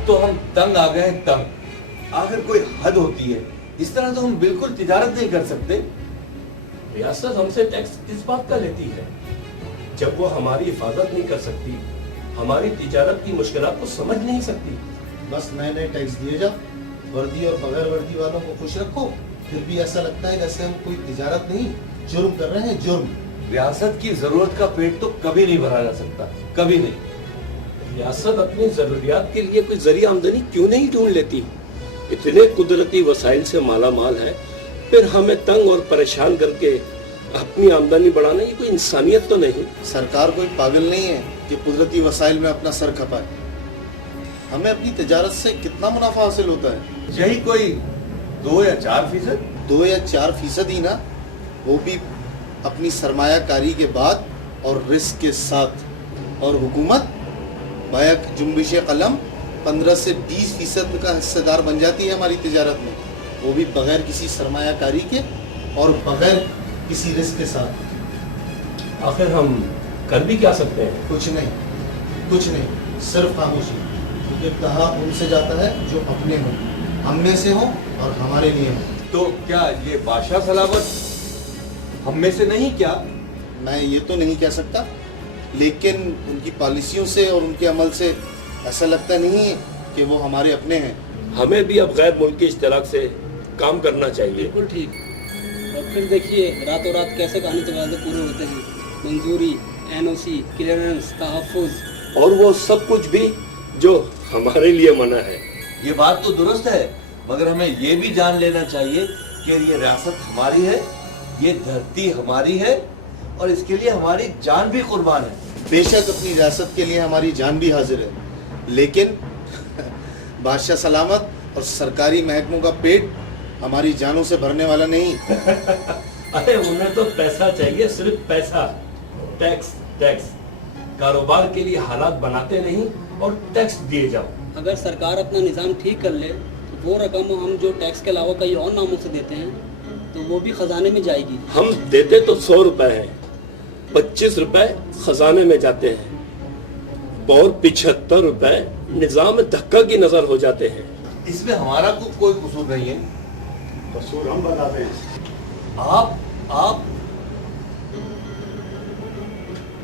अब तो हम तंग आ गए हैं, तंग। आखिर कोई हद होती है, इस तरह तो हम बिल्कुल तिजारत नहीं कर सकते। रियासत हमसे टैक्स किस बात का लेती है? जब वो हमारी हिफाजत नहीं कर सकती, हमारी तिजारत की मुश्किलात को समझ नहीं सकती। बस नए नए टैक्स दिए जाओ, वर्दी और बगैर वर्दी वालों को खुश रखो, फिर भी ऐसा लगता है जैसे हम कोई तिजारत नहीं, जुर्म कर रहे हैं, जुर्म। रियासत की जरूरत का पेट तो कभी नहीं भरा जा सकता, कभी नहीं। रियासत अपनी जरूरियात के लिए कोई जरिया आमदनी क्यों नहीं ढूंढ लेती? इतने कुदरती वसाइल से माला माल है, फिर हमें तंग और परेशान करके अपनी आमदनी बढ़ाना, ये कोई इंसानियत तो नहीं। सरकार कोई पागल नहीं है कि कुदरती वसाइल में अपना सर खपाए। हमें अपनी तिजारत से कितना मुनाफा हासिल होता है? यही कोई 2 या 4%। 2 या 4% ही ना, वो भी अपनी सरमायाकारी के बाद और रिस्क के साथ। और हुकूमत बैक जुम्बिश कलम 15 से 20% का हिस्सेदार बन जाती है हमारी तिजारत में, वो भी बगैर किसी सरमायाकारी के और बगैर किसी रिस्क के साथ। आखिर हम कर भी क्या सकते हैं? कुछ नहीं, सिर्फ खामोशी। क्योंकि कहा उनसे जाता है जो अपने हों, हम में से हों और हमारे लिए हों। तो क्या ये बादशाह सलामत हम में से नहीं क्या? मैं ये तो नहीं कह सकता, लेकिन उनकी पॉलिसियों से और उनके अमल से ऐसा लगता नहीं है कि वो हमारे अपने हैं। हमें भी अब गैर मुल्की इश्तराक से काम करना चाहिए। बिल्कुल ठीक। और फिर देखिए रातों रात कैसे कहानी तकाज़े पूरे होते हैं, मंजूरी, NOC, क्लियरेंस, तहफ़्फ़ुज़, और वो सब कुछ भी जो हमारे लिए मना है। ये बात तो दुरुस्त है, मगर हमें ये भी जान लेना चाहिए कि ये रियासत हमारी है, ये धरती हमारी है, और इसके लिए हमारी जान भी कुर्बान है। बेशक अपनी रियासत के लिए हमारी जान भी हाजिर है, लेकिन बादशाह सलामत और सरकारी महकमों का पेट हमारी जानों से भरने वाला नहीं। अरे उन्हें तो पैसा चाहिए, सिर्फ पैसा। टैक्स टैक्स, कारोबार के लिए हालात बनाते नहीं और टैक्स दिए जाओ। अगर सरकार अपना निज़ाम ठीक कर ले तो वो रकम हम जो टैक्स के अलावा कई और नामों से देते हैं तो वो भी खजाने में जाएगी। हम देते तो 100 रुपए हैं, 25 रुपए खजाने में जाते हैं और 75 रुपए निजाम धक्का की नजर हो जाते हैं। इसमें हमारा कोई कसूर नहीं है। कसूर हम बताते हैं। आप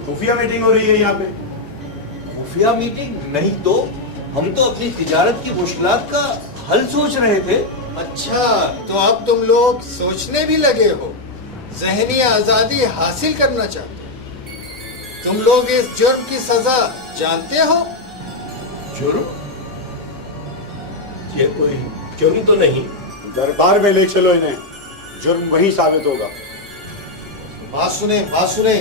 खुफिया मीटिंग हो रही है यहाँ पे। खुफिया मीटिंग नहीं तो हम तो अपनी तिजारत की मुश्किलात का हल सोच रहे थे। अच्छा, तो अब तुम लोग सोचने भी लगे हो, ज़हनी आज़ादी हासिल करना चाहते हो। तुम लोग इस जुर्म की सजा जानते हो? जुर्म? ये कोई जुर्म तो नहीं। दरबार में ले चलो इन्हें, जुर्म वही साबित होगा। बात सुने।